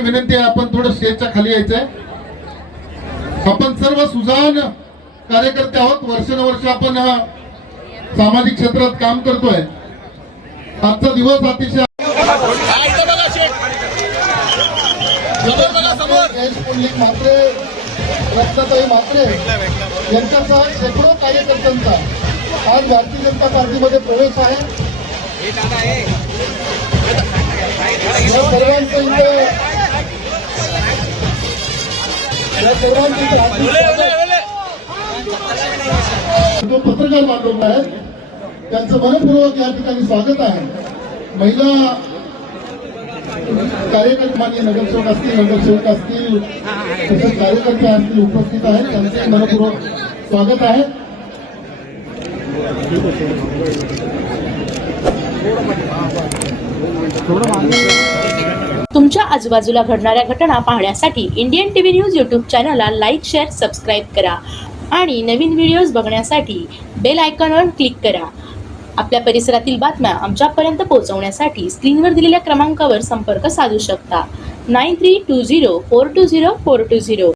विनंती आहे आपण थोडं स्टेजच्या खाली यायचंय. आपण सर्व सुजान कार्यकर्ते आहोत. वर्षानुवर्ष आपण सामाजिक क्षेत्रात काम करतोय. आजचा दिवस अतिशय मात्रे रत्नाताई मात्रे यांच्यासह शेकडो कार्यकर्त्यांचा आज भारतीय जनता पार्टीमध्ये प्रवेश आहे. या सर्वांचं इथे या सर्वांचं इथे हार्दिक स्वागत. जो पत्रकार बांधव आहेत त्यांचं मनपूर्वक या ठिकाणी स्वागत आहे. महिला कार्यकर्ते मान्य नगरसेवक असतील नगरसेवक असतील तसेच कार्यकर्ते असतील उपस्थित आहेत त्यांचे मनपूर्वक स्वागत आहे. तुमच्या आजूबाजूला घडणाऱ्या घटना पाहण्यासाठी इंडियन टीव्ही न्यूज यूट्यूब चॅनलला लाईक शेअर सबस्क्राईब करा. आणि नवीन व्हिडिओज बघण्यासाठी बेल आयकॉनवर क्लिक करा. आपल्या परिसरातील बातम्या आमच्यापर्यंत पोहोचवण्यासाठी स्क्रीनवर दिलेल्या क्रमांकावर संपर्क साधू शकता. Nine three two zero four two zero four two zero.